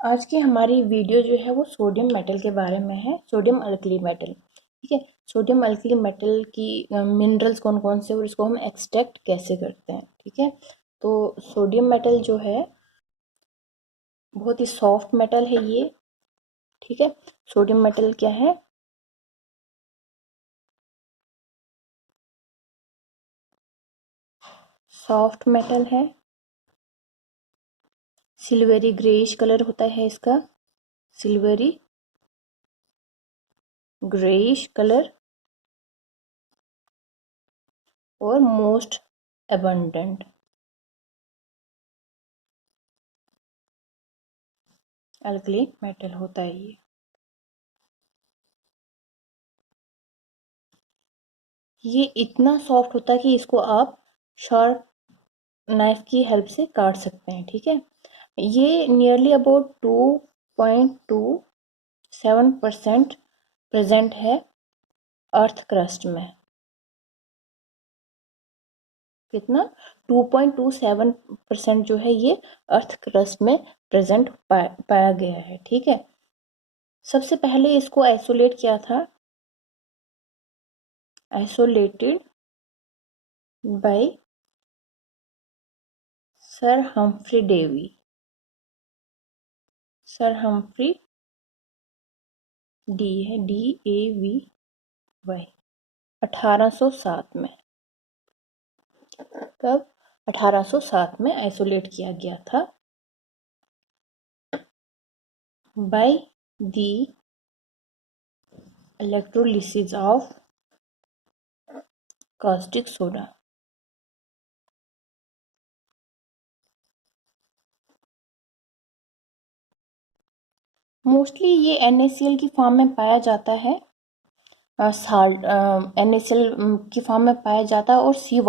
आज की हमारी वीडियो जो है वो सोडियम मेटल के बारे में है, सोडियम अल्कली मेटल। ठीक है। सोडियम अल्कली मेटल की मिनरल्स कौन कौन से और इसको हम एक्सट्रैक्ट कैसे करते हैं। ठीक है। तो सोडियम मेटल जो है बहुत ही सॉफ्ट मेटल है ये। ठीक है। सोडियम मेटल क्या है? सॉफ्ट मेटल है। सिल्वरी ग्रेइश कलर होता है इसका, सिल्वरी ग्रेइश कलर, और मोस्ट अबंडेंट अल्कली मेटल होता है ये इतना सॉफ्ट होता है कि इसको आप शार्प नाइफ की हेल्प से काट सकते हैं। ठीक है। ये नियरली अबाउट 2.27% प्रेजेंट है अर्थ क्रस्ट में। कितना? 2.27% जो है ये अर्थ क्रस्ट में प्रेजेंट पाया गया है। ठीक है। सबसे पहले इसको आइसोलेट किया था, isolated by sir Humphry Davy, sir Humphry, D है DAVY, 1807 में। कब? 1807 में आइसोलेट किया गया था by the electrolysis of caustic soda. Mostly ये NaCl की फॉर्म में पाया जाता है, साल्ट NaCl की फॉर्म में पाया जाता है, और सी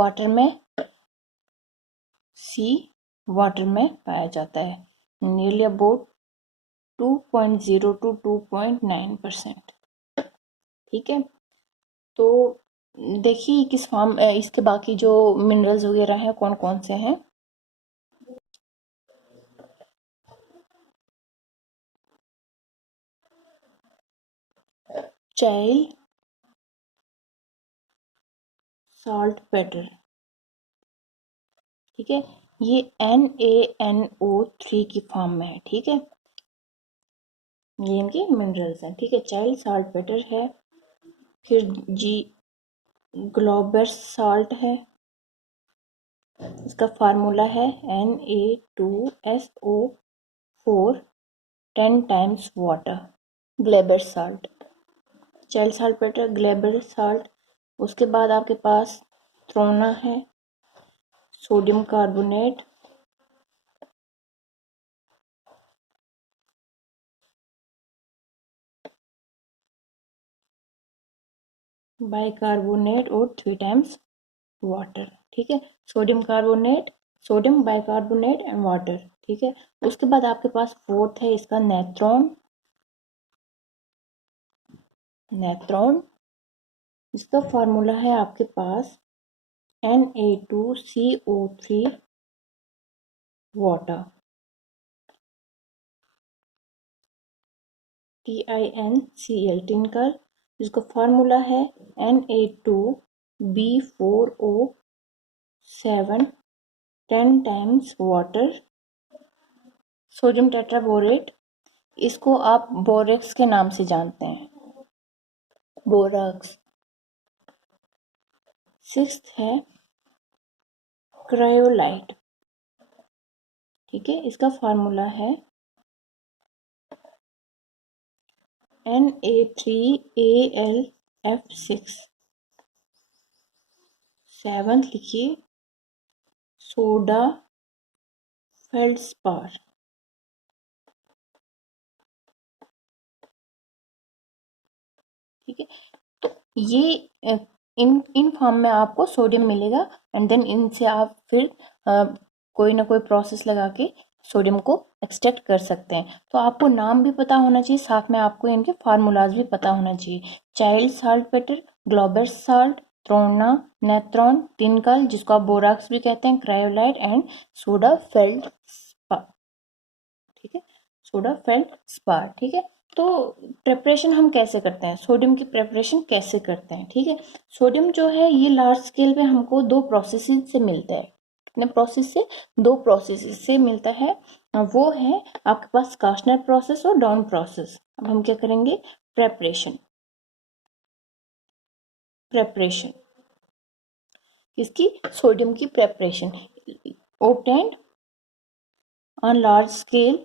वाटर में पाया जाता है। Nearly about 2.0 to 2.9%। ठीक है। तो देखिए किस फॉर्म, इसके बाकी जो मिनरल्स वगैरह हैं कौन कौन से हैं। चाइल्ड साल्ट पेटर। ठीक है। ये NaNO3 की फॉर्म में है। ठीक है। ये इनके मिनरल्स हैं। ठीक है। चाइल्ड साल्ट पेटर है। फिर जी ग्लोबस साल्ट है। इसका फार्मूला है Na2SO4 10 times water. Glauber salt, Chile saltpetre, Glauber salt. उसके बाद आपके पास थ्रोना है, सोडियम कार्बोनेट, बाइकार्बोनेट और 3 टाइम्स वाटर। ठीक है। Sodium carbonate, sodium bicarbonate and water. ठीक है। उसके बाद आपके पास फोर्थ है इसका नेट्रॉन, नेट्रॉन। इसका फार्मूला है आपके पास Na2CO3 वाटर, TiNCl टिनकर। जिसका फार्मूला है Na2B4O7 10 times water. Sodium tetraborate, इसको आप बोरेक्स के नाम से जानते हैं, बोराक्स। सिक्स्थ है क्रायोलाइट। ठीक है। इसका फार्मूला है Na3AlF6। सेवंथ लिखिए सोडा फेल्डस्पार। ठीक है। तो ये इन इन फॉर्म में आपको सोडियम मिलेगा, एंड देन इनसे आप फिर कोई ना कोई प्रोसेस लगा के सोडियम को एक्सट्रैक्ट कर सकते हैं। तो आपको नाम भी पता होना चाहिए, साथ में आपको इनके फार्मूलाज भी पता होना चाहिए। चाइल्ड साल्ट पेटर, ग्लोबल साल्ट, थ्रोना, नेट्रॉन, टिनकल जिसको आप बोराक्स भी कहते हैं, क्रायोलाइट एंड सोडा फेल्डस्पार। ठीक है। Soda feldspar. ठीक है, तो प्रेपरेशन हम कैसे करते हैं, सोडियम की प्रेपरेशन कैसे करते हैं। ठीक है, सोडियम जो है ये लार्ज स्केल पे हमको दो प्रोसेस से मिलता है। कितने प्रोसेस से, दो प्रोसेस से मिलता है। वो है आपके पास कार्सनर प्रोसेस और डाउन प्रोसेस। अब हम क्या करेंगे, प्रेपरेशन, प्रेपरेशन इसकी, सोडियम की preparation obtained on large scale,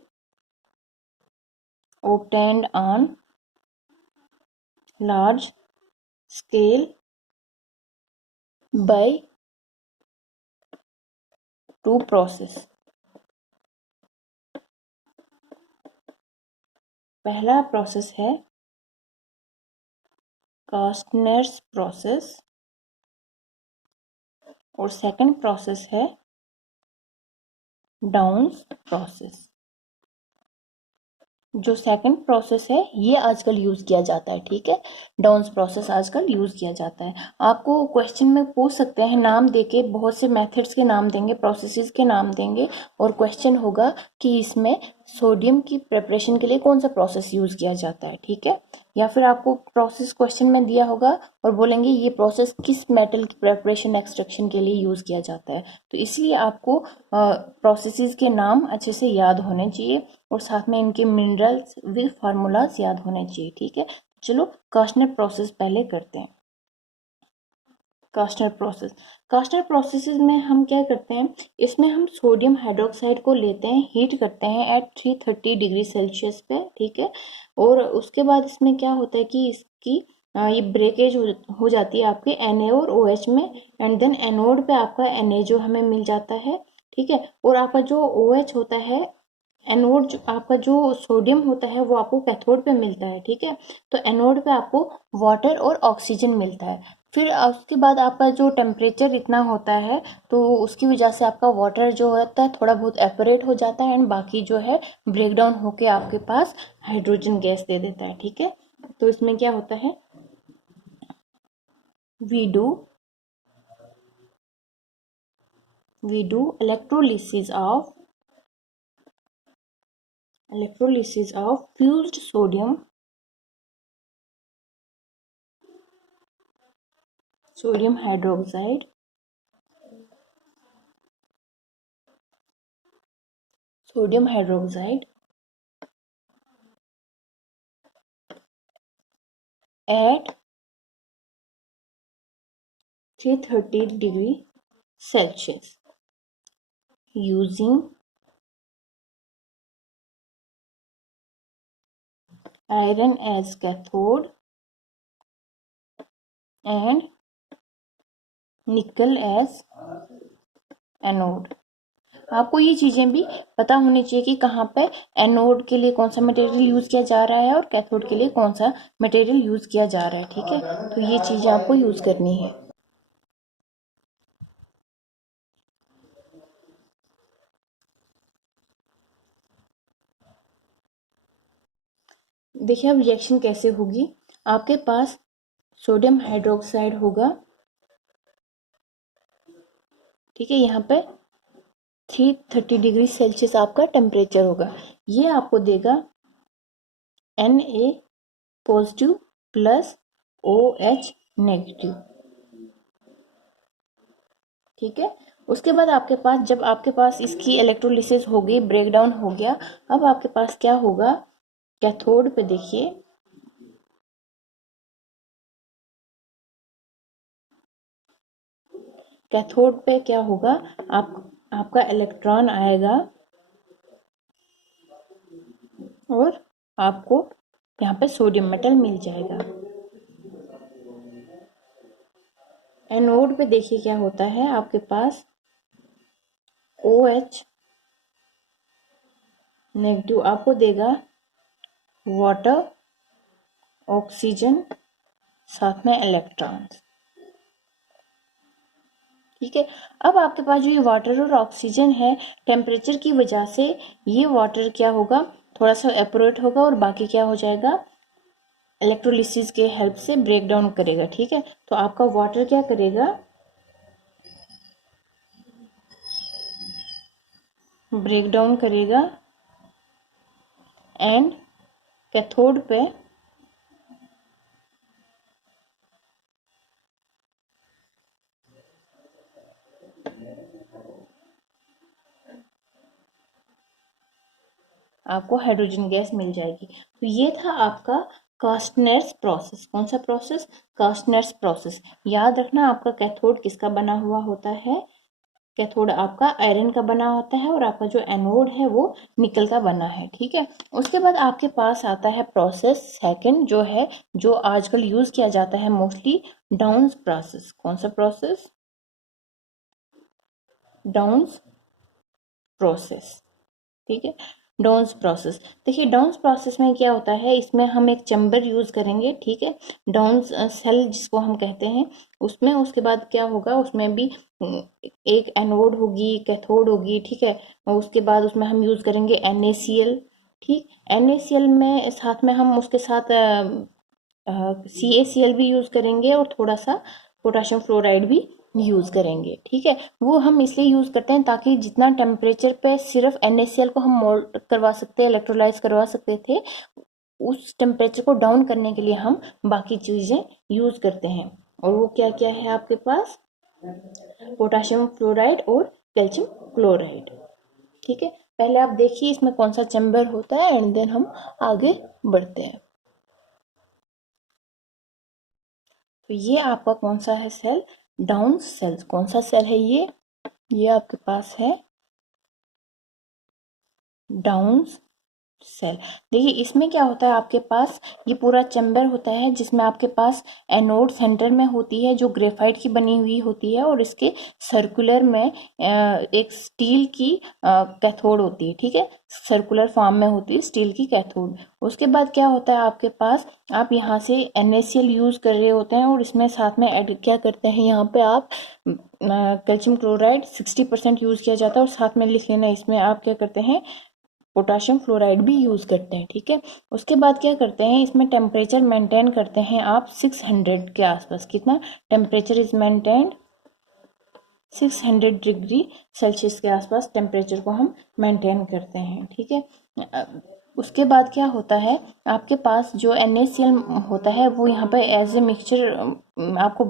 obtained on large scale by two process। पहला प्रोसेस है कार्सनर्स प्रोसेस और सेकंड प्रोसेस है डाउन्स प्रोसेस। जो सेकंड प्रोसेस है ये आजकल यूज किया जाता है। ठीक है, डाउन्स प्रोसेस आजकल यूज किया जाता है। आपको क्वेश्चन में पूछ सकते हैं, नाम देके बहुत से मेथड्स के नाम देंगे, प्रोसेसेस के नाम देंगे और क्वेश्चन होगा कि इसमें सोडियम की प्रिपरेशन के लिए कौन सा प्रोसेस यूज किया जाता है। ठीक है, या फिर आपको प्रोसेस क्वेश्चन में दिया होगा और बोलेंगे ये प्रोसेस किस मेटल की प्रिपरेशन एक्सट्रैक्शन के लिए यूज किया जाता है। तो इसलिए आपको प्रोसेसेस के नाम अच्छे से याद होने चाहिए और साथ में इनके मिनरल्स वे फार्मूलाज याद होने चाहिए। ठीक है, चलो कार्सनर प्रोसेस पहले करते हैं। कार्सनर प्रोसेस, कार्सनर प्रोसेस में हम क्या करते हैं, इसमें हम सोडियम हाइड्रोक्साइड को लेते हैं, हीट करते हैं एट 330 डिग्री सेल्सियस पे। ठीक है, और उसके बाद इसमें क्या होता है कि इसकी ये ब्रेकेज हो जाती है आपके Na और OH में, एंड देन एनोड पे आपका Na जो हमें मिल जाता है। ठीक है, और आपका जो OH होता है, एनोड जो आपका जो सोडियम होता है वो आपको कैथोड पे मिलता है। ठीक है, तो एनोड पे आपको वाटर और ऑक्सीजन मिलता है। फिर उसके बाद आपका जो टेम्परेचर इतना होता है तो उसकी वजह से आपका वाटर जो होता है थोड़ा बहुत एपरेट हो जाता है एंड बाकी जो है ब्रेक डाउन होके आपके पास हाइड्रोजन गैस दे देता है। ठीक है, तो इसमें क्या होता है, we do electrolysis of fused sodium hydroxide at 330 degree Celsius using iron as cathode and nickel as anode. आपको ये चीजें भी पता होनी चाहिए कि कहाँ पे एनोड के लिए कौन सा मटेरियल यूज किया जा रहा है और कैथोड के लिए कौन सा मटेरियल यूज किया जा रहा है। ठीक है, तो ये चीजें आपको यूज करनी है। देखिए अब रिएक्शन कैसे होगी, आपके पास सोडियम हाइड्रोक्साइड होगा। ठीक है, यहाँ पे 330 डिग्री सेल्सियस आपका टेम्परेचर होगा। ये आपको देगा Na positive plus OH negative. ठीक है, उसके बाद आपके पास, जब आपके पास इसकी इलेक्ट्रोलिसिस हो गई, ब्रेक डाउन हो गया, अब आपके पास क्या होगा, कैथोड पे देखिए, कैथोड पे क्या होगा, आपका इलेक्ट्रॉन आएगा और आपको यहाँ पे सोडियम मेटल मिल जाएगा। एनोड पे देखिए क्या होता है, आपके पास OH नेगेटिव आपको देगा वाटर, ऑक्सीजन, साथ में इलेक्ट्रॉन्स। ठीक है, अब आपके पास जो ये वाटर और ऑक्सीजन है, टेम्परेचर की वजह से ये वाटर क्या होगा, थोड़ा सा एपोरेट होगा और बाकी क्या हो जाएगा, इलेक्ट्रोलिसिस के हेल्प से ब्रेक डाउन करेगा। ठीक है, तो आपका वाटर क्या करेगा, ब्रेक डाउन करेगा एंड कैथोड पे आपको हाइड्रोजन गैस मिल जाएगी। तो ये था आपका कास्टनेस प्रोसेस। कौन सा प्रोसेस? कास्टनेस प्रोसेस। याद रखना आपका कैथोड किसका बना हुआ होता है? कैथोड आपका आयरन का बना होता है और आपका जो एनोड है वो निकल का बना है। ठीक है। उसके बाद आपके पास आता है प्रोसेस सेकंड, जो है जो आजकल यूज किया जाता है मोस्टली, डाउन्स प्रोसेस। कौन सा प्रोसेस? Downs process. ठीक है, डाउन्स प्रोसेस। देखिए डाउन्स प्रोसेस में क्या होता है, इसमें हम एक चैम्बर यूज करेंगे। ठीक है, डाउन्स सेल जिसको हम कहते हैं उसमें। उसके बाद क्या होगा, उसमें भी एक एनोड होगी, कैथोड होगी। ठीक है, और उसके बाद उसमें हम यूज करेंगे NaCl। ठीक, NaCl में साथ में हम उसके साथ CaCl भी यूज करेंगे और थोड़ा सा पोटाशियम फ्लोराइड भी यूज करेंगे। ठीक है, वो हम इसलिए यूज करते हैं ताकि जितना टेम्परेचर पे सिर्फ NaCl को हम मोल्ड करवा सकते हैं, इलेक्ट्रोलाइज करवा सकते थे, उस टेम्परेचर को डाउन करने के लिए हम बाकी चीजें यूज करते हैं। और वो क्या क्या है आपके पास? पोटाशियम फ्लोराइड और कैल्शियम क्लोराइड। ठीक है, पहले आप देखिए इसमें कौन सा चैम्बर होता है एंड देन हम आगे बढ़ते हैं। तो ये आपका कौन सा है सेल? Down sales. कौन सा सेल है ये आपके पास है डाउन सेल। देखिए इसमें क्या होता है, आपके पास ये पूरा चैम्बर होता है जिसमें आपके पास एनोड सेंटर में होती है जो ग्रेफाइट की बनी हुई होती है, और इसके सर्कुलर में एक स्टील की कैथोड होती है। ठीक है, सर्कुलर फॉर्म में होती है स्टील की कैथोड। उसके बाद क्या होता है आपके पास, आप यहाँ से NaCl यूज कर रहे होते हैं और इसमें साथ में ऐड क्या करते हैं, यहाँ पे आप कैल्शियम क्लोराइड 60% यूज किया जाता है, और साथ में लिख लेना इसमें आप क्या करते हैं, पोटाशियम फ्लोराइड भी यूज करते हैं। ठीक है, उसके बाद क्या करते हैं, इसमें टेम्परेचर मेंटेन करते हैं आप 600 के आसपास। कितना temperature is maintained? 600 degree Celsius के आसपास टेम्परेचर को हम मेंटेन करते हैं। ठीक है, उसके बाद क्या होता है, आपके पास जो NaCl होता है वो यहाँ पे एज ए मिक्सचर आपको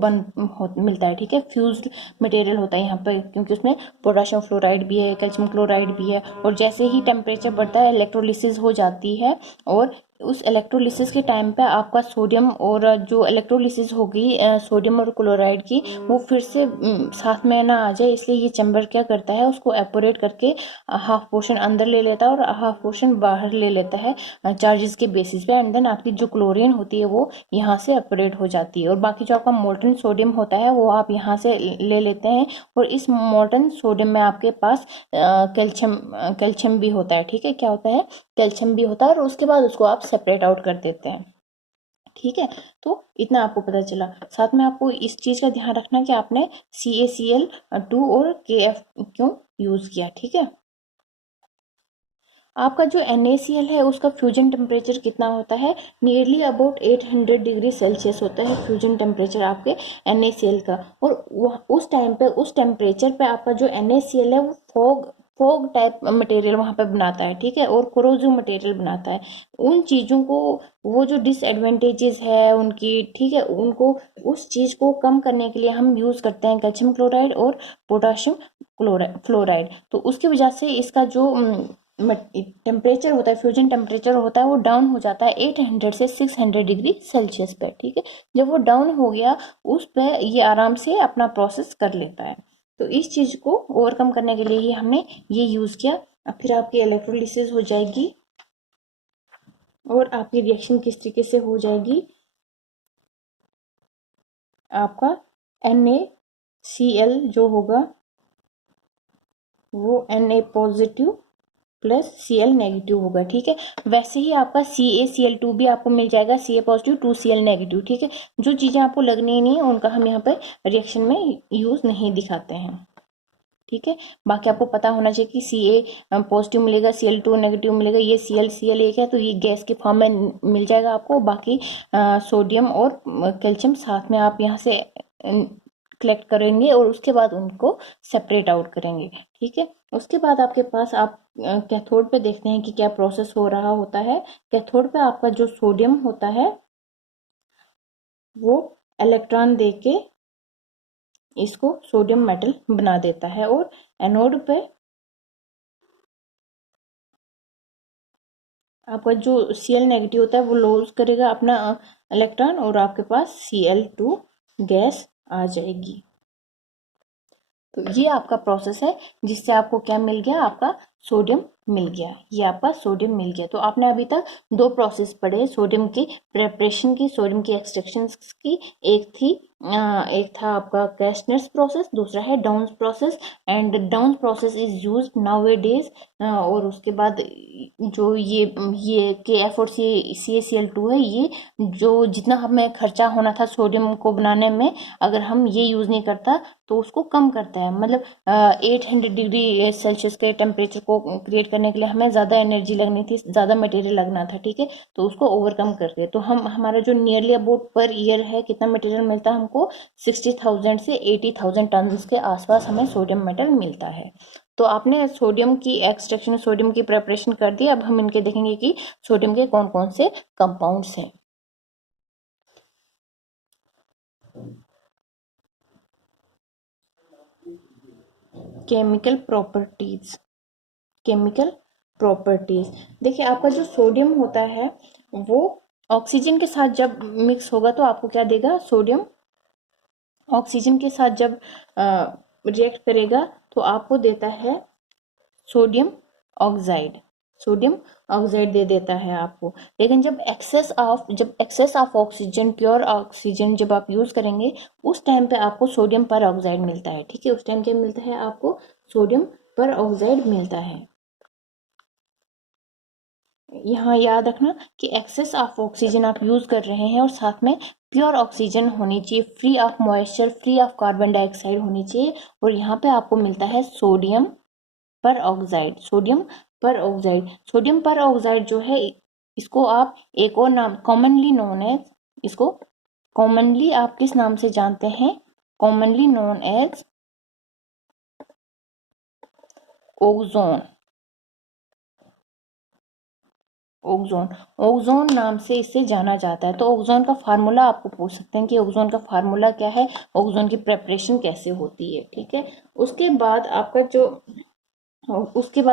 मिलता है। ठीक है, फ्यूज्ड मटेरियल होता है यहाँ पे, क्योंकि उसमें पोटाशियम फ्लोराइड भी है, कैल्शियम क्लोराइड भी है, और जैसे ही टेम्परेचर बढ़ता है इलेक्ट्रोलिसिस हो जाती है, और उस इलेक्ट्रोलिसिस के टाइम पे आपका सोडियम, और जो इलेक्ट्रोलिसिस होगी सोडियम और क्लोराइड की, वो फिर से साथ में ना आ जाए, इसलिए ये चैम्बर क्या करता है, उसको एपोरेट करके हाफ पोर्शन अंदर ले लेता है और हाफ पोर्शन बाहर ले लेता है चार्जेस के बेसिस पे, एंड देन आपकी जो क्लोरीन होती है वो यहाँ से एपोरेट हो जाती है, और बाकी जो आपका मोल्टन सोडियम होता है वो आप यहाँ से ले लेते हैं। और इस मोल्टन सोडियम में आपके पास कैल्शियम भी होता है। ठीक है, क्या होता है, कैल्शियम भी होता है, और उसके बाद उसको आप सेपरेट आउट कर देते हैं। ठीक है, तो इतना आपको पता चला। साथ में आपको इस चीज का ध्यान रखना कि आपने CaCl2 और KF क्यों यूज किया। ठीक है, आपका जो NaCl है उसका फ्यूजन टेम्परेचर कितना होता है, नियरली अबाउट 800 डिग्री सेल्सियस होता है फ्यूजन टेम्परेचर आपके NaCl का। और उस टाइम पे, उस टेम्परेचर पे आपका जो NaCl है वो फॉग टाइप मटेरियल वहां पे बनाता है। ठीक है, और कोरोजिव मटेरियल बनाता है। उन चीजों को, वो जो डिसएडवांटेजेस है उनकी, ठीक है, उनको, उस चीज को कम करने के लिए हम यूज करते हैं कैल्शियम क्लोराइड और पोटाशियम फ्लोराइड। तो उसकी वजह से इसका जो टेम्परेचर होता है, फ्यूजन टेम्परेचर होता है, वो डाउन हो जाता है 800 से 600 डिग्री सेल्सियस पे। ठीक है, जब वो डाउन हो गया उस पे ये आराम से अपना प्रोसेस कर लेता है। तो इस चीज को ओवरकम करने के लिए ही हमने ये यूज किया। अब फिर आपकी इलेक्ट्रोलिसिस हो जाएगी और आपकी रिएक्शन किस तरीके से हो जाएगी, आपका NaCl जो होगा वो Na positive plus Cl negative होगा। ठीक है, वैसे ही आपका CaCl2 भी आपको मिल जाएगा, Ca पॉजिटिव 2Cl नेगेटिव। ठीक है, जो चीजें आपको लगनी ही नहीं है उनका हम यहाँ पे रिएक्शन में यूज नहीं दिखाते हैं। ठीक है, बाकी आपको पता होना चाहिए कि Ca पॉजिटिव मिलेगा, Cl2 नेगेटिव मिलेगा, ये Cl एक है तो ये गैस के फॉर्म में मिल जाएगा आपको। बाकी सोडियम और कैल्शियम साथ में आप यहाँ से कलेक्ट करेंगे और उसके बाद उनको सेपरेट आउट करेंगे। ठीक है, उसके बाद आपके पास आप कैथोड पे देखते हैं कि क्या प्रोसेस हो रहा होता है। कैथोड पे आपका जो सोडियम होता है वो इलेक्ट्रॉन देके इसको सोडियम मेटल बना देता है, और एनोड पे आपका जो Cl नेगेटिव होता है वो लॉस करेगा अपना इलेक्ट्रॉन, और आपके पास Cl2 गैस आ जाएगी। तो ये आपका प्रोसेस है जिससे आपको क्या मिल गया, आपका सोडियम मिल गया। ये आपका सोडियम मिल गया। तो आपने अभी तक दो प्रोसेस पढ़े, सोडियम की प्रेपरेशन की, सोडियम की एक्सट्रैक्शन की। एक था आपका कैस्टनर्स प्रोसेस, दूसरा है downs process. And downs process is used now A days. और उसके बाद जो ये KF और CaCl2 है, ये जो जितना हमें खर्चा होना था सोडियम को बनाने में, अगर हम ये यूज नहीं करता तो उसको कम करता है। मतलब 800 डिग्री सेल्सियस के टेम्परेचर को क्रिएट करने के लिए हमें ज़्यादा एनर्जी लगनी थी, ज़्यादा मटेरियल लगना था। ठीक है, तो उसको ओवरकम करके तो हमारा जो नियरली अबाउट पर ईयर है कितना मटेरियल मिलता है हमको, 60,000 से 80,000 टन के आसपास हमें सोडियम मेटल मिलता है। तो आपने सोडियम की एक्सट्रैक्शन, सोडियम की प्रेपरेशन कर दी। अब हम इनके देखेंगे कि सोडियम के कौन कौन से कंपाउंड्स हैं। Chemical properties. केमिकल प्रॉपर्टीज देखिए, आपका जो सोडियम होता है वो ऑक्सीजन के साथ जब मिक्स होगा तो आपको क्या देगा, सोडियम ऑक्सीजन के साथ जब रिएक्ट करेगा तो आपको देता है सोडियम ऑक्साइड। सोडियम ऑक्साइड दे देता है आपको। लेकिन जब excess of oxygen, pure oxygen जब आप यूज करेंगे उस टाइम पे आपको सोडियम पर ऑक्साइड मिलता है। ठीक है, उस टाइम क्या मिलता है आपको, सोडियम पर ऑक्साइड मिलता है। यहाँ याद रखना कि एक्सेस ऑफ ऑक्सीजन आप यूज कर रहे हैं और साथ में प्योर ऑक्सीजन होनी चाहिए, free of moisture, free of carbon dioxide होनी चाहिए। और यहाँ पे आपको मिलता है sodium peroxide. Sodium peroxide, sodium peroxide जो है इसको आप एक और नाम कॉमनली नोन एज, इसको कॉमनली आप किस नाम से जानते हैं, commonly known as ozone. Ozone, ozone नाम से इसे जाना जाता है। तो ओजोन का फार्मूला आपको पूछ सकते हैं कि ओजोन का फार्मूला क्या है, ओजोन की प्रेपरेशन कैसे होती है। ठीक है, उसके बाद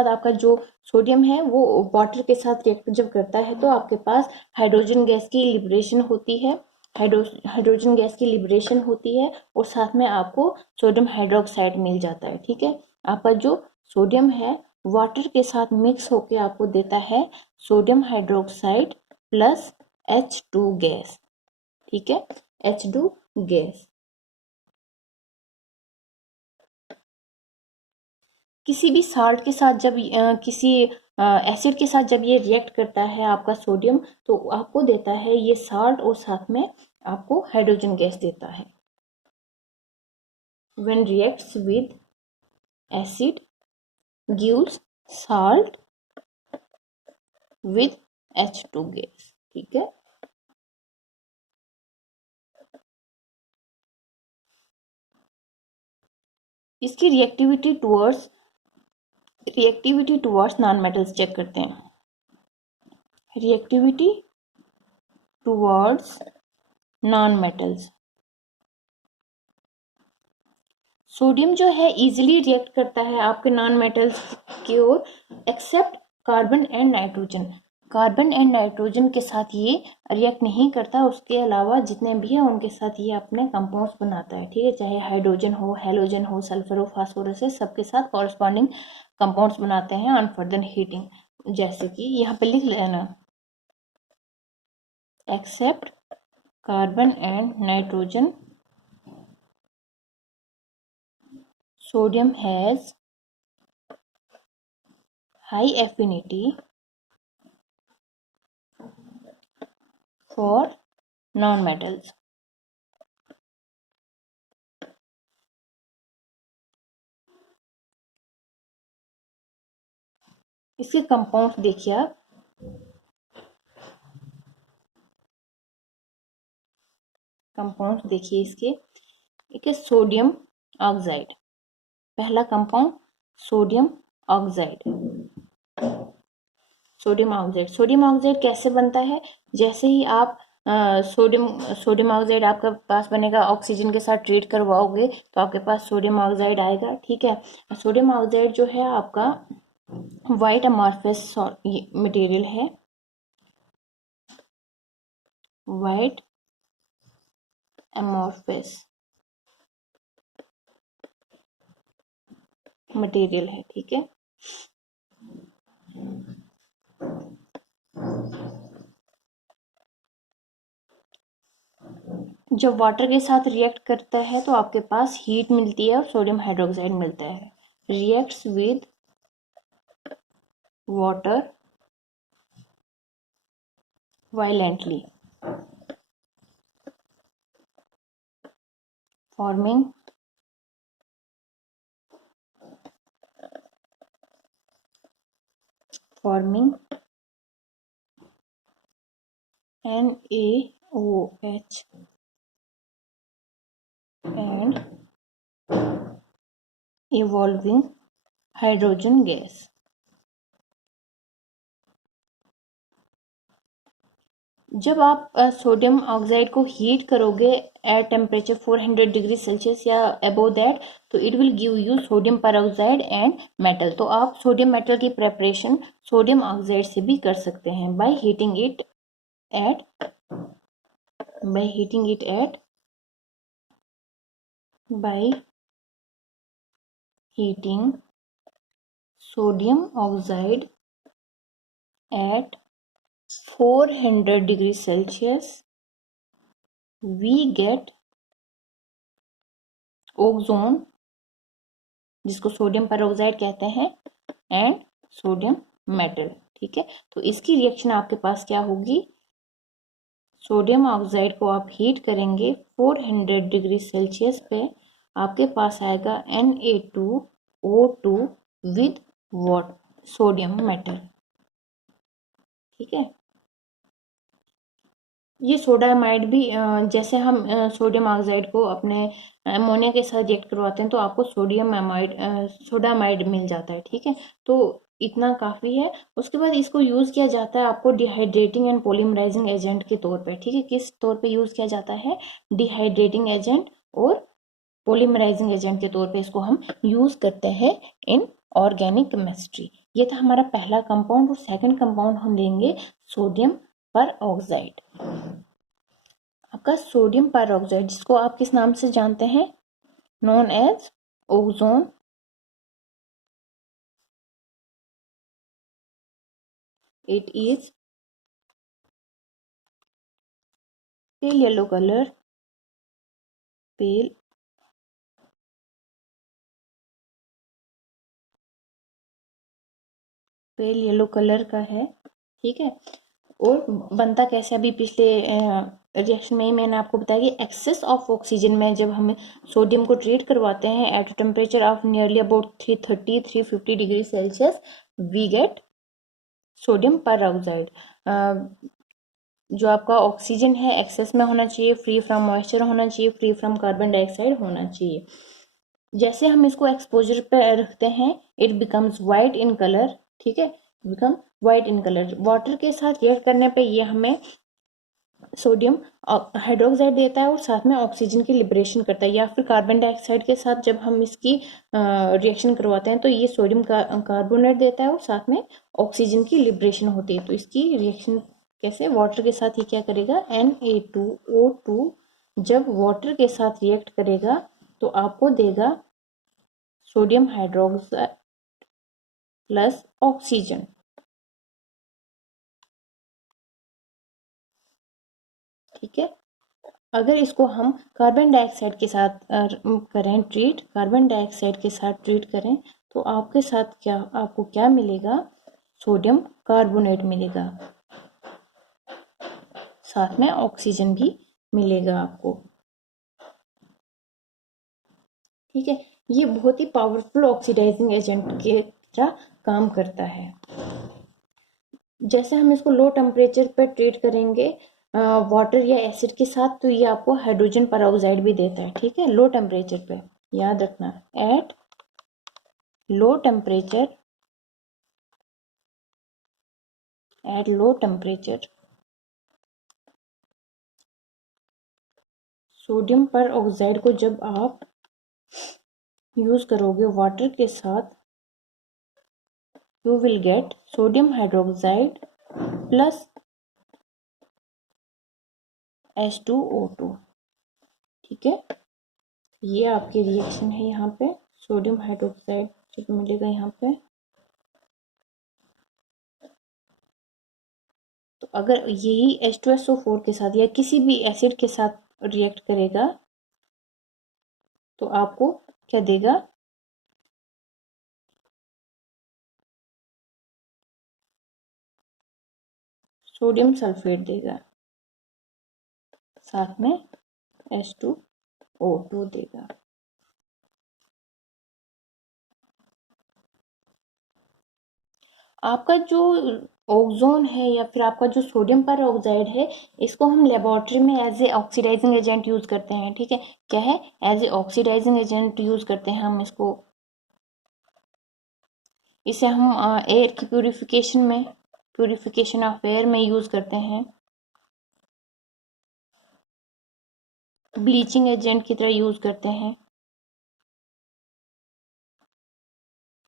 आपका जो सोडियम है वो वाटर के साथ रिएक्ट जब करता है तो आपके पास हाइड्रोजन गैस की लिबरेशन होती है। हाइड्रोजन गैस की लिबरेशन होती है और साथ में आपको सोडियम हाइड्रोक्साइड मिल जाता है। ठीक है, आपका जो सोडियम है वाटर के साथ मिक्स होके आपको देता है sodium hydroxide plus H2 gas. ठीक है, H2 गैस। किसी भी साल्ट के साथ जब किसी एसिड के साथ जब ये रिएक्ट करता है आपका सोडियम, तो आपको देता है ये साल्ट और साथ में आपको हाइड्रोजन गैस देता है। When reacts with acid gives salt with H2 gas. ठीक है, इसकी reactivity towards non metals check करते हैं। Reactivity towards non metals, sodium जो है इजीली रिएक्ट करता है आपके नॉन मेटल्स की ओर, except carbon and nitrogen. Carbon and nitrogen के साथ ये रिएक्ट नहीं करता, उसके अलावा जितने भी है उनके साथ ये अपने कंपाउंड्स बनाता है। ठीक है, चाहे हाइड्रोजन हो, हेलोजन हो, सल्फर हो, फास्फोरस है, सबके साथ कॉरस्पॉन्डिंग कंपाउंड्स बनाते हैं ऑन फर्दर हीटिंग। जैसे कि यहाँ पे लिख लेना, except carbon and nitrogen, sodium has high affinity for non-metals। इसके कंपाउंड्स देखिए आप, कंपाउंड्स देखिए इसके, ठीक है, सोडियम ऑक्साइड, पहला compound sodium oxide. Sodium oxide कैसे बनता है? जैसे ही आप सोडियम सोडियम ऑक्साइड आपके पास बनेगा, ऑक्सीजन के साथ ट्रीट करवाओगे तो आपके पास सोडियम ऑक्साइड आएगा। ठीक है, सोडियम ऑक्साइड जो है आपका वाइट अमॉर्फस मटेरियल है, वाइट अमॉर्फस मटेरियल है। ठीक है, जब वाटर के साथ रिएक्ट करता है तो आपके पास हीट मिलती है और सोडियम हाइड्रोक्साइड मिलता है। Reacts with water violently, forming NaOH and evolving hydrogen gas। जब आप सोडियम ऑक्साइड को हीट करोगे एट टेम्परेचर 400 डिग्री सेल्सियस या अबोव दैट, तो it will give you sodium peroxide and metal. तो आप सोडियम मेटल की प्रेपरेशन सोडियम ऑक्साइड से भी कर सकते हैं by heating it at heating sodium oxide at 400 degree Celsius, we get ozone, जिसको सोडियम परऑक्साइड कहते हैं, एंड सोडियम मेटल। ठीक है, तो इसकी रिएक्शन आपके पास क्या होगी? सोडियम ऑक्साइड को आप हीट करेंगे 400 डिग्री सेल्सियस पे, आपके पास आएगा Na2O2 विद सोडियम मेटल। ठीक है, ये सोडामाइड भी जैसे हम सोडियम ऑक्साइड को अपने अमोनिया के साथ रिएक्ट करवाते हैं तो आपको सोडामाइड मिल जाता है। ठीक है, तो इतना काफ़ी है। उसके बाद इसको यूज़ किया जाता है आपको डिहाइड्रेटिंग एंड पॉलीमराइजिंग एजेंट के तौर पर। ठीक है, किस तौर पे यूज़ किया जाता है? डिहाइड्रेटिंग एजेंट और पॉलीमराइजिंग एजेंट के तौर पे इसको हम यूज़ करते हैं इन ऑर्गेनिक केमिस्ट्री। ये था हमारा पहला कंपाउंड। और सेकंड कंपाउंड हम लेंगे सोडियम पर ऑक्साइड। आपका सोडियम पर ऑक्साइड, जिसको आप किस नाम से जानते हैं? Known as ozone. It is pale yellow colour, pale yellow colour का है। ठीक है, और बनता कैसे? अभी पिछले रिएक्शन में ही मैंने आपको बताया कि एक्सेस ऑफ ऑक्सीजन में जब हम सोडियम को ट्रीट करवाते हैं at temperature of nearly about 330-350 degree Celsius, we get sodium peroxide. जो आपका ऑक्सीजन है एक्सेस में होना चाहिए, फ्री फ्रॉम मॉइस्चर होना चाहिए, फ्री फ्रॉम कार्बन डाइऑक्साइड होना चाहिए। जैसे हम इसको एक्सपोजर पे रखते हैं, it becomes white in colour. ठीक है, become white in colour. Water के साथ रिएक्ट करने पे ये हमें सोडियम हाइड्रोक्साइड देता है और साथ में ऑक्सीजन की लिबरेशन करता है, या फिर कार्बन डाइऑक्साइड के साथ जब हम इसकी रिएक्शन करवाते हैं तो ये सोडियम कार्बोनेट देता है और साथ में ऑक्सीजन की लिबरेशन होती है। तो इसकी रिएक्शन कैसे? वाटर के साथ ये क्या करेगा? Na2O2 जब वाटर के साथ रिएक्ट करेगा तो आपको देगा सोडियम हाइड्रोक्साइड प्लस ऑक्सीजन। ठीक है, अगर इसको हम कार्बन डाइऑक्साइड के साथ करें ट्रीट, कार्बन डाइऑक्साइड के साथ ट्रीट करें तो आपके साथ क्या, आपको क्या मिलेगा? सोडियम कार्बोनेट मिलेगा, साथ में ऑक्सीजन भी मिलेगा आपको। ठीक है, ये बहुत ही पावरफुल ऑक्सीडाइजिंग एजेंट की तरह काम करता है। जैसे हम इसको लो टेम्परेचर पर ट्रीट करेंगे वाटर या एसिड के साथ, तो ये आपको हाइड्रोजन परऑक्साइड भी देता है, ठीक है, लो टेम्परेचर पे। याद रखना, at low temperature, at low temperature sodium peroxide को जब आप यूज करोगे वाटर के साथ, you will get sodium hydroxide plus H2O2, ठीक है। ये आपकी रिएक्शन है यहाँ पे, सोडियम हाइड्रोक्साइड जब मिलेगा यहाँ पे, तो अगर यही H2SO4 के साथ या किसी भी एसिड के साथ रिएक्ट करेगा तो आपको क्या देगा, सोडियम सल्फेट देगा, साथ में H2O2 देगा। आपका जो ओजोन है या फिर आपका जो सोडियम पर ऑक्साइड है, इसको हम लेबोरेटरी में as a oxidising agent use करते हैं, ठीक है। क्या है, as a oxidising agent use करते हैं हम इसको। इसे हम एयर की प्यूरिफिकेशन में, प्यूरिफिकेशन ऑफ एयर में यूज करते हैं, ब्लीचिंग एजेंट की तरह यूज करते हैं।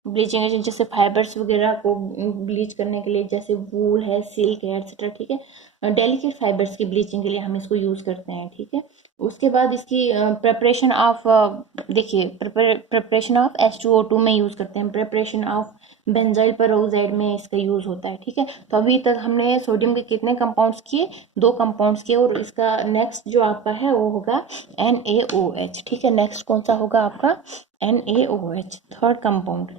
ब्लीचिंग एजेंट जैसे फाइबर्स वगैरह को ब्लीच करने के लिए, जैसे वूल है, सिल्क है, एक्सेट्रा, ठीक है। डेलिकेट फाइबर्स की ब्लीचिंग के लिए हम इसको यूज करते हैं, ठीक है। उसके बाद इसकी प्रिपरेशन ऑफ, देखिए, प्रिपरेशन ऑफ H2O2 में यूज करते हैं, प्रिपरेशन ऑफ बेंजाइल पेरोक्साइड में इसका यूज होता है, ठीक है। तो अभी तक हमने सोडियम के कितने कंपाउंड्स किए, 2 कंपाउंड्स किए, और इसका नेक्स्ट जो आपका है वो होगा NaOH, ठीक है। नेक्स्ट कौन सा होगा आपका, NaOH, third compound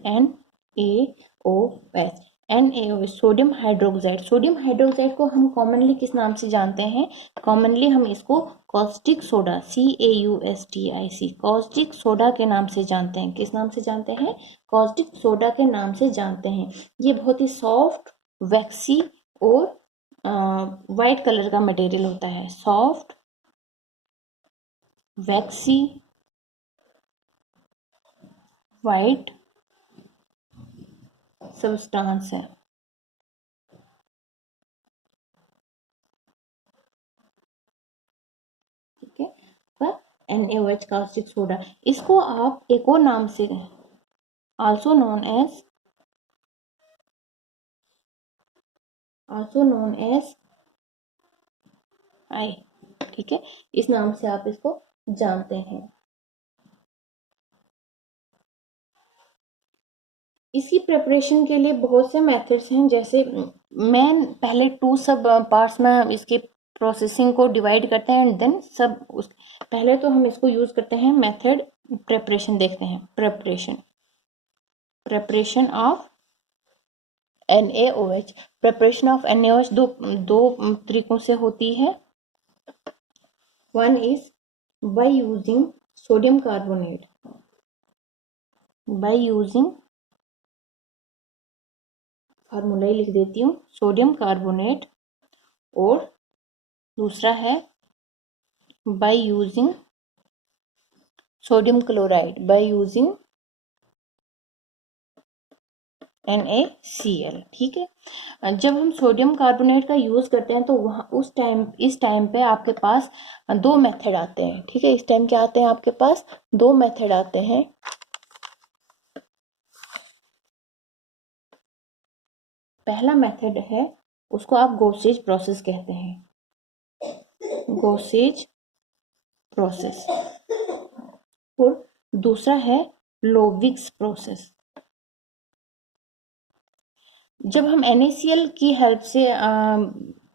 NaOH। NaOH sodium hydroxide, sodium hydroxide को हम कॉमनली किस नाम से जानते हैं, कॉमनली हम इसको caustic soda, CaUSTIC, caustic soda के नाम से जानते हैं। किस नाम से जानते हैं, कॉस्टिक सोडा के नाम से जानते हैं। ये बहुत ही सॉफ्ट, वैक्सी और वाइट कलर का मटेरियल होता है, सॉफ्ट, वैक्सी, वाइट सब्सटेंस है, ठीक है। पर NaOH कास्टिक सोडा, इसको आप एक और नाम से, also known as, also known as I, ठीक है, इस नाम से आप इसको जानते हैं। इसकी प्रिपरेशन के लिए बहुत से मेथड्स हैं, जैसे मैं पहले 2 सब पार्ट्स में इसके प्रोसेसिंग को डिवाइड करते हैं, एंड देन सब उस, पहले तो हम इसको यूज करते हैं मेथड प्रिपरेशन, देखते हैं preparation, preparation of NaOH। Preparation of NaOH दो दो तरीकों से होती है। One is by using sodium carbonate, by using, formula ही लिख देती हूँ, सोडियम कार्बोनेट, और दूसरा है by using sodium chloride, by using NaCl, ठीक है। जब हम सोडियम कार्बोनेट का यूज करते हैं तो वहाँ उस टाइम, इस टाइम पे आपके पास 2 मेथड आते हैं, ठीक है। इस टाइम क्या आते हैं आपके पास, 2 मेथड आते हैं। पहला मेथड है, उसको आप गोसेज प्रोसेस कहते हैं, गोसेज प्रोसेस, और दूसरा है लोविक्स प्रोसेस। जब हम NaCl की हेल्प से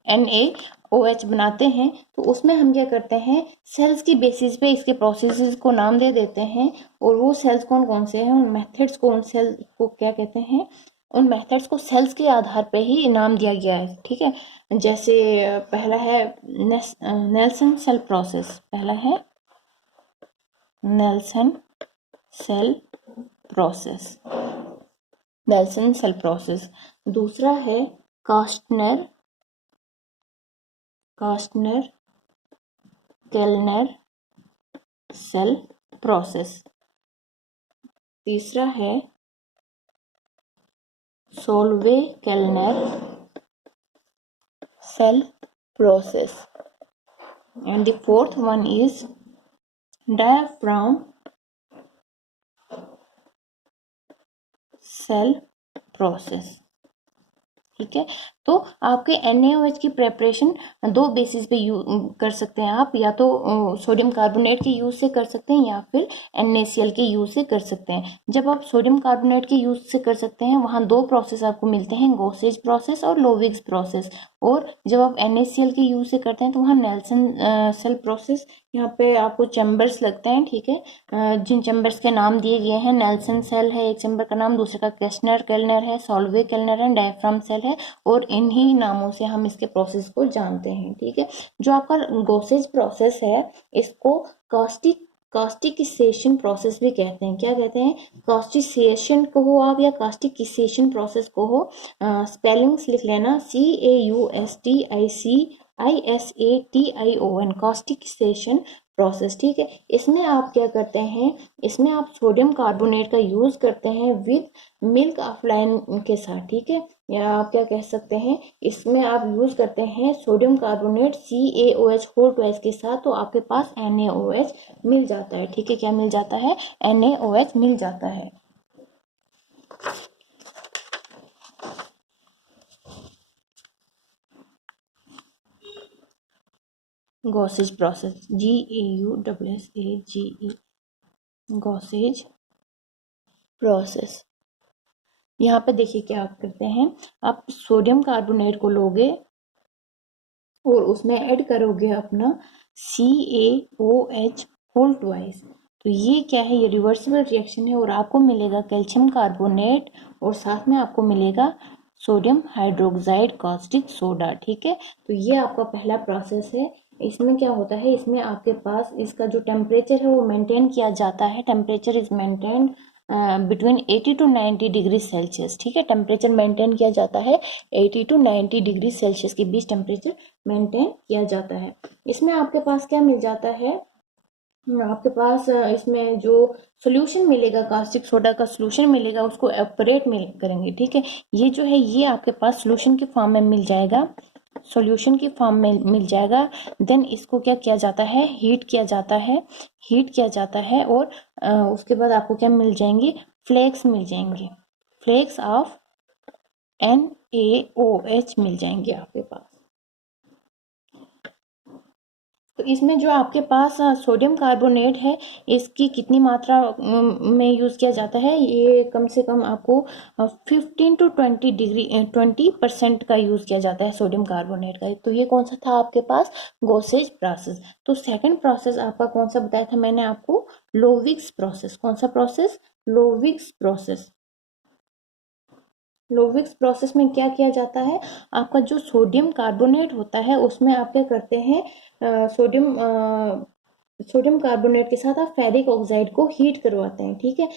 NaOH बनाते हैं तो उसमें हम क्या करते हैं, सेल्स की बेसिस पे इसके प्रोसेसेस को नाम दे देते हैं, और वो सेल्स कौन कौन से हैं, उन मेथड्स को, उन सेल्स को क्या कहते हैं, उन मेथड्स को सेल्स के आधार पे ही नाम दिया गया है, ठीक है। जैसे पहला है नेल्सन सेल प्रोसेस, पहला है Nelson cell process, Nelson cell process. दूसरा है Castner Castner Kellner cell process. तीसरा है Solvay Kellner cell process and the fourth one is diaphragm cell process. ठीक है, तो आपके NaOH की प्रेपरेशन दो बेसिस पे कर सकते हैं आप, या तो सोडियम कार्बोनेट के यूज से कर सकते हैं या फिर NaCl के यूज से कर सकते हैं। जब आप सोडियम कार्बोनेट के यूज से कर सकते हैं वहाँ दो प्रोसेस आपको मिलते हैं, गॉसेज प्रोसेस और लोविग्स प्रोसेस। और जब आप NaCl के यूज से करते हैं तो वहाँ नेल्सन सेल प्रोसेस, यहाँ पे आपको चैम्बर्स लगते हैं। ठीक है, जिन चैम्बर्स के नाम दिए गए हैं, नेल्सन सेल है एक चैम्बर का नाम, दूसरे का केस्नर केल्नर है, सोल्वे केल्नर है, डायफ्राम सेल है, और इन्हीं नामों से हम इसके प्रोसेस को जानते हैं। ठीक है, जो आपका गॉसेज प्रोसेस है इसको कास्टिकेशन प्रोसेस भी कहते हैं। क्या कहते हैं? कास्टिकेशन को हो आप या कास्टिकेशन प्रोसेस को हो, स्पेलिंग्स लिख लेना, CAUSTICISATION, कास्टिकेशन प्रोसेस। ठीक है, इसमें आप क्या करते हैं, इसमें आप सोडियम कार्बोनेट का यूज करते हैं विद मिल्क ऑफलाइन के साथ। ठीक है, या आप क्या कह सकते हैं, इसमें आप यूज करते हैं sodium carbonate CaOH whole twice के साथ, तो आपके पास NaOH मिल जाता है। ठीक है, क्या मिल जाता है? NaOH मिल जाता है। Gauss's process, GAUSSAGE, Gauss's process. यहाँ पे देखिए क्या आप करते हैं, आप सोडियम कार्बोनेट को लोगे और उसमें ऐड करोगे अपना CaOH होल ट्वाइस। तो ये क्या है? ये रिवर्सिबल रिएक्शन है और आपको मिलेगा कैल्शियम कार्बोनेट और साथ में आपको मिलेगा सोडियम हाइड्रोक्साइड कास्टिक सोडा। ठीक है, तो ये आपका पहला प्रोसेस है। इसमें क्या होता है, इसमें आपके पास इसका जो टेम्परेचर है वो मेंटेन किया जाता है। Temperature is maintain between 80 to 90 degree Celsius. ठीक है, टेम्परेचर मेंटेन किया जाता है 80 to 90 डिग्री सेल्सियस के बीच टेम्परेचर मेंटेन किया जाता है। इसमें आपके पास क्या मिल जाता है, आपके पास इसमें जो सोल्यूशन मिलेगा, कास्टिक सोडा का सोल्यूशन मिलेगा, उसको एवपोरेट करेंगे। ठीक है, ये जो है ये आपके पास सोल्यूशन के फॉर्म में मिल जाएगा, सॉल्यूशन की फॉर्म में मिल जाएगा। देन इसको क्या किया जाता है, हीट किया जाता है, हीट किया जाता है और उसके बाद आपको क्या मिल जाएंगे, फ्लेक्स मिल जाएंगे, फ्लेक्स ऑफ NaOH मिल जाएंगे आपके पास। तो इसमें जो आपके पास सोडियम कार्बोनेट है, इसकी कितनी मात्रा में यूज़ किया जाता है, ये कम से कम आपको 15 to 20% का यूज़ किया जाता है सोडियम कार्बोनेट का। तो ये कौन सा था आपके पास? Gossage's process. तो सेकंड प्रोसेस आपका कौन सा बताया था मैंने आपको? Loewig's process. कौन सा process? Loewig's process. Loewig's process में क्या किया जाता है, आपका जो सोडियम कार्बोनेट होता है उसमें आप क्या करते हैं, सोडियम कार्बोनेट के साथ आप फेरिक ऑक्साइड को हीट करवाते हैं। ठीक है,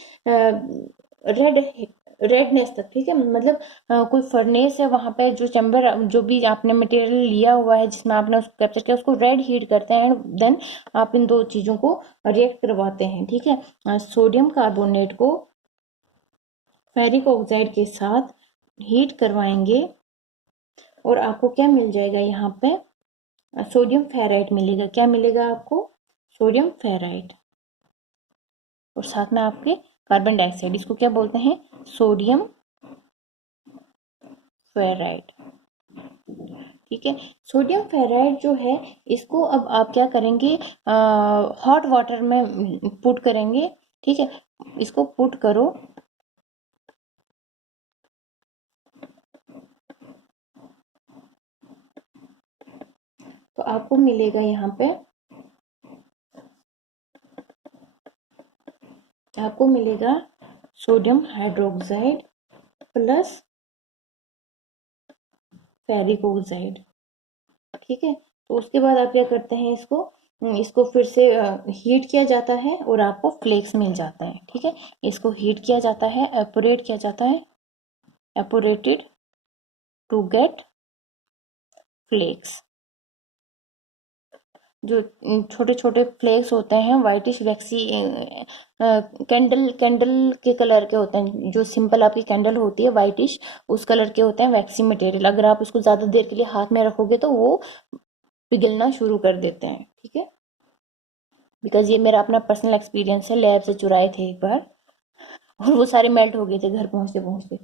रेडनेस तक। ठीक है, मतलब कोई फर्नेस है वहां पे, जो चैम्बर जो भी आपने मटेरियल लिया हुआ है जिसमें आपने उसको कैप्चर किया, उसको रेड हीट करते हैं एंड देन आप इन दो चीजों को रिएक्ट करवाते हैं। ठीक है, सोडियम कार्बोनेट को फेरिक ऑक्साइड के साथ हीट करवाएंगे और आपको क्या मिल जाएगा, यहाँ पे सोडियम फेराइट मिलेगा। क्या मिलेगा आपको? Sodium ferrite. और साथ में आपके कार्बन डाइऑक्साइड, इसको क्या बोलते हैं? Sodium ferrite. ठीक है, सोडियम फेराइड जो है इसको अब आप क्या करेंगे, हॉट वाटर में पुट करेंगे। ठीक है, इसको पुट करो, तो आपको मिलेगा यहाँ पे, आपको मिलेगा sodium hydroxide plus ferric oxide. ठीक है, तो उसके बाद आप क्या करते हैं, इसको फिर से हीट किया जाता है और आपको फ्लेक्स मिल जाता है। ठीक है, इसको हीट किया जाता है, एपोरेट किया जाता है, एपोरेटेड टू गेट फ्लेक्स। जो छोटे छोटे फ्लेक्स होते हैं वाइटिश वैक्सी कैंडल कैंडल के कलर के होते हैं, जो सिंपल आपकी कैंडल होती है वाइटिश उस कलर के होते हैं वैक्सी मटेरियल। अगर आप उसको ज़्यादा देर के लिए हाथ में रखोगे तो वो पिघलना शुरू कर देते हैं, ठीक है। बिकॉज ये मेरा अपना पर्सनल एक्सपीरियंस है, लैब से चुराए थे एक बार और वो सारे मेल्ट हो गए थे घर पहुंचते पहुंचते।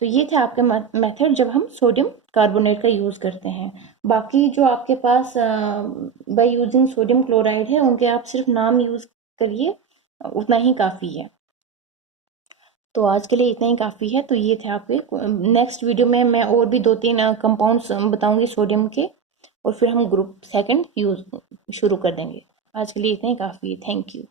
तो ये थे आपके मेथड जब हम सोडियम कार्बोनेट का यूज़ करते हैं। बाकी जो आपके पास बाय यूजिंग सोडियम क्लोराइड है उनके आप सिर्फ नाम यूज़ करिए, उतना ही काफ़ी है। तो आज के लिए इतना ही काफ़ी है। तो ये थे आपके, नेक्स्ट वीडियो में मैं और भी 2-3 कंपाउंड्स बताऊंगी सोडियम के, और फिर हम ग्रुप सेकंड यूज शुरू कर देंगे। आज के लिए इतना ही काफ़ी है। Thank you.